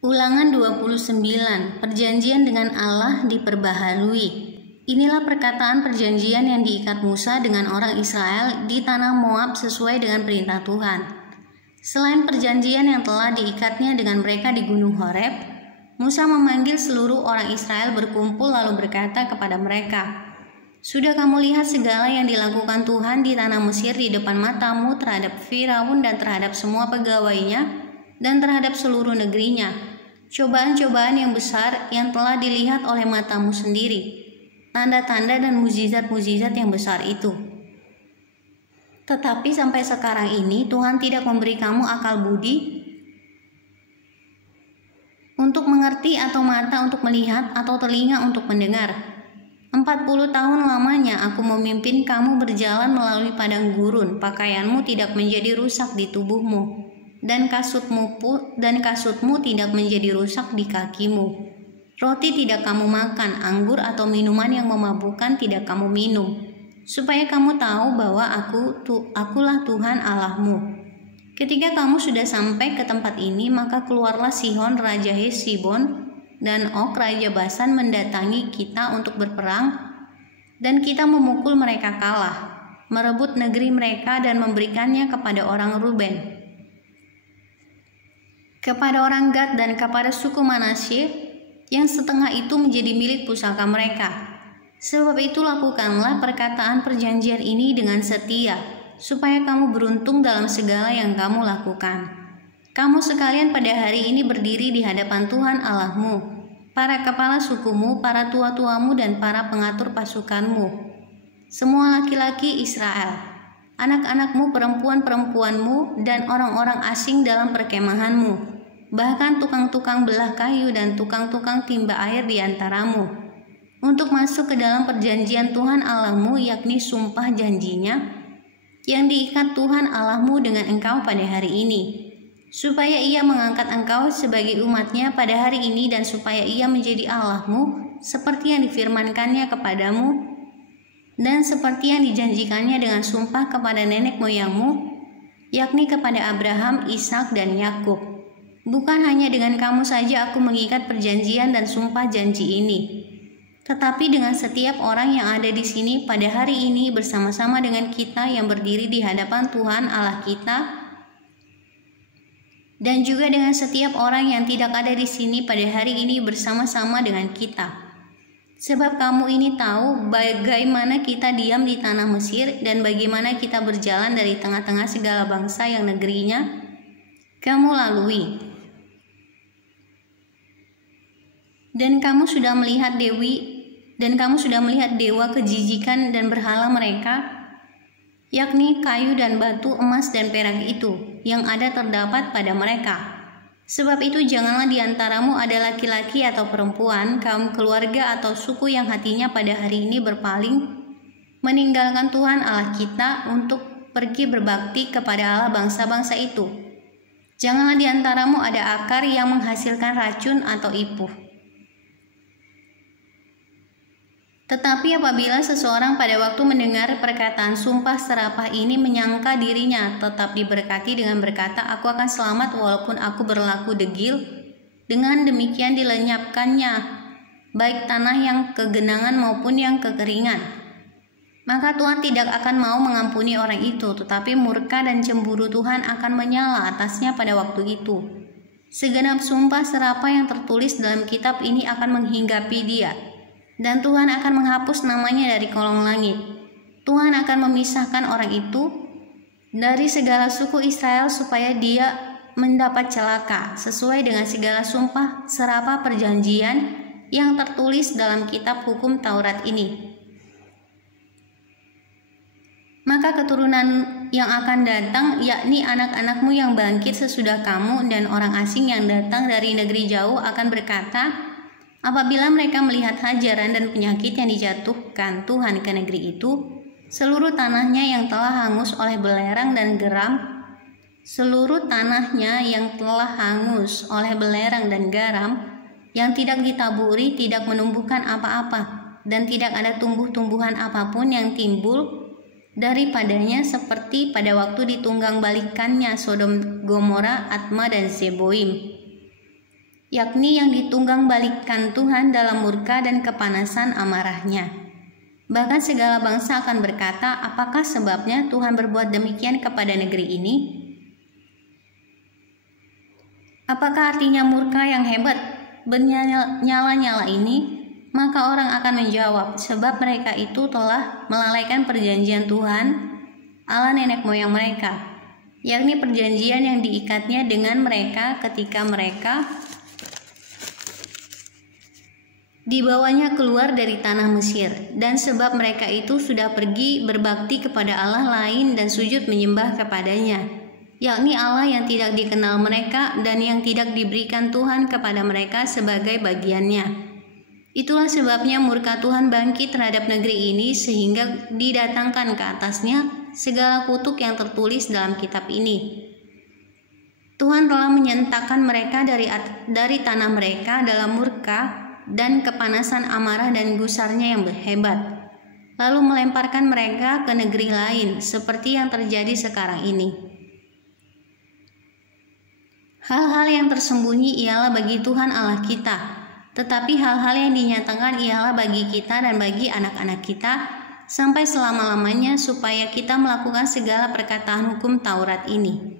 Ulangan 29, perjanjian dengan Allah diperbaharui. Inilah perkataan perjanjian yang diikat Musa dengan orang Israel di tanah Moab sesuai dengan perintah Tuhan. Selain perjanjian yang telah diikatnya dengan mereka di Gunung Horeb, Musa memanggil seluruh orang Israel berkumpul lalu berkata kepada mereka, "Sudah kamu lihat segala yang dilakukan Tuhan di tanah Mesir di depan matamu terhadap Firaun dan terhadap semua pegawainya dan terhadap seluruh negerinya. Cobaan-cobaan yang besar yang telah dilihat oleh matamu sendiri, tanda-tanda dan mukjizat-mukjizat yang besar itu. Tetapi sampai sekarang ini Tuhan tidak memberi kamu akal budi untuk mengerti atau mata untuk melihat atau telinga untuk mendengar. 40 tahun lamanya aku memimpin kamu berjalan melalui padang gurun, pakaianmu tidak menjadi rusak di tubuhmu, dan kasutmu tidak menjadi rusak di kakimu. Roti tidak kamu makan, anggur atau minuman yang memabukkan tidak kamu minum, supaya kamu tahu bahwa akulah Tuhan Allahmu. Ketika kamu sudah sampai ke tempat ini, maka keluarlah Sihon Raja Hesibon dan Og Raja Basan mendatangi kita untuk berperang, dan kita memukul mereka kalah, merebut negeri mereka dan memberikannya kepada orang Ruben, kepada orang Gad dan kepada suku Manasye, yang setengah itu menjadi milik pusaka mereka. Sebab itu lakukanlah perkataan perjanjian ini dengan setia, supaya kamu beruntung dalam segala yang kamu lakukan. Kamu sekalian pada hari ini berdiri di hadapan Tuhan Allahmu, para kepala sukumu, para tua-tuamu dan para pengatur pasukanmu, semua laki-laki Israel, anak-anakmu, perempuan-perempuanmu, dan orang-orang asing dalam perkemahanmu, bahkan tukang-tukang belah kayu dan tukang-tukang timba air di antaramu, untuk masuk ke dalam perjanjian Tuhan Allahmu, yakni sumpah janjinya, yang diikat Tuhan Allahmu dengan engkau pada hari ini, supaya ia mengangkat engkau sebagai umatnya pada hari ini, dan supaya ia menjadi Allahmu, seperti yang difirmankannya kepadamu, dan seperti yang dijanjikannya dengan sumpah kepada nenek moyangmu, yakni kepada Abraham, Ishak, dan Yakub. Bukan hanya dengan kamu saja aku mengikat perjanjian dan sumpah janji ini, tetapi dengan setiap orang yang ada di sini pada hari ini bersama-sama dengan kita yang berdiri di hadapan Tuhan Allah kita, dan juga dengan setiap orang yang tidak ada di sini pada hari ini bersama-sama dengan kita. Sebab kamu ini tahu bagaimana kita diam di tanah Mesir dan bagaimana kita berjalan dari tengah-tengah segala bangsa yang negerinya kamu lalui. Dan kamu sudah melihat dewa kejijikan dan berhala mereka, yakni kayu dan batu, emas dan perak itu, yang ada terdapat pada mereka. Sebab itu janganlah di antaramu ada laki-laki atau perempuan, kaum keluarga atau suku yang hatinya pada hari ini berpaling, meninggalkan Tuhan Allah kita untuk pergi berbakti kepada Allah bangsa-bangsa itu. Janganlah di antaramu ada akar yang menghasilkan racun atau ipuh. Tetapi apabila seseorang pada waktu mendengar perkataan sumpah serapah ini menyangka dirinya tetap diberkati dengan berkata, "Aku akan selamat walaupun aku berlaku degil," dengan demikian dilenyapkannya baik tanah yang kegenangan maupun yang kekeringan, maka Tuhan tidak akan mau mengampuni orang itu, tetapi murka dan cemburu Tuhan akan menyala atasnya pada waktu itu. Segenap sumpah serapah yang tertulis dalam kitab ini akan menghinggapi dia, dan Tuhan akan menghapus namanya dari kolong langit. Tuhan akan memisahkan orang itu dari segala suku Israel supaya dia mendapat celaka sesuai dengan segala sumpah serapah perjanjian yang tertulis dalam kitab hukum Taurat ini. Maka keturunan yang akan datang, yakni anak-anakmu yang bangkit sesudah kamu, dan orang asing yang datang dari negeri jauh akan berkata, apabila mereka melihat hajaran dan penyakit yang dijatuhkan Tuhan ke negeri itu, seluruh tanahnya yang telah hangus oleh belerang dan garam, yang tidak ditaburi, tidak menumbuhkan apa-apa, dan tidak ada tumbuh-tumbuhan apapun yang timbul daripadanya, seperti pada waktu ditunggang balikannya Sodom, Gomora, Atma, dan Zeboim. yakni yang ditunggang balikan Tuhan dalam murka dan kepanasan amarahnya. Bahkan segala bangsa akan berkata, apakah sebabnya Tuhan berbuat demikian kepada negeri ini? Apakah artinya murka yang hebat bernyala-nyala ini? Maka orang akan menjawab, sebab mereka itu telah melalaikan perjanjian Tuhan, Allah nenek moyang mereka, yakni perjanjian yang diikatnya dengan mereka ketika mereka dibawanya keluar dari tanah Mesir, dan sebab mereka itu sudah pergi berbakti kepada Allah lain dan sujud menyembah kepadanya, yakni Allah yang tidak dikenal mereka dan yang tidak diberikan Tuhan kepada mereka sebagai bagiannya. Itulah sebabnya murka Tuhan bangkit terhadap negeri ini sehingga didatangkan ke atasnya segala kutuk yang tertulis dalam kitab ini. Tuhan telah menyentakkan mereka dari tanah mereka dalam murka dan kepanasan amarah dan gusarnya yang hebat, lalu melemparkan mereka ke negeri lain seperti yang terjadi sekarang ini. Hal-hal yang tersembunyi ialah bagi Tuhan Allah kita, tetapi hal-hal yang dinyatakan ialah bagi kita dan bagi anak-anak kita sampai selama-lamanya, supaya kita melakukan segala perkataan hukum Taurat ini.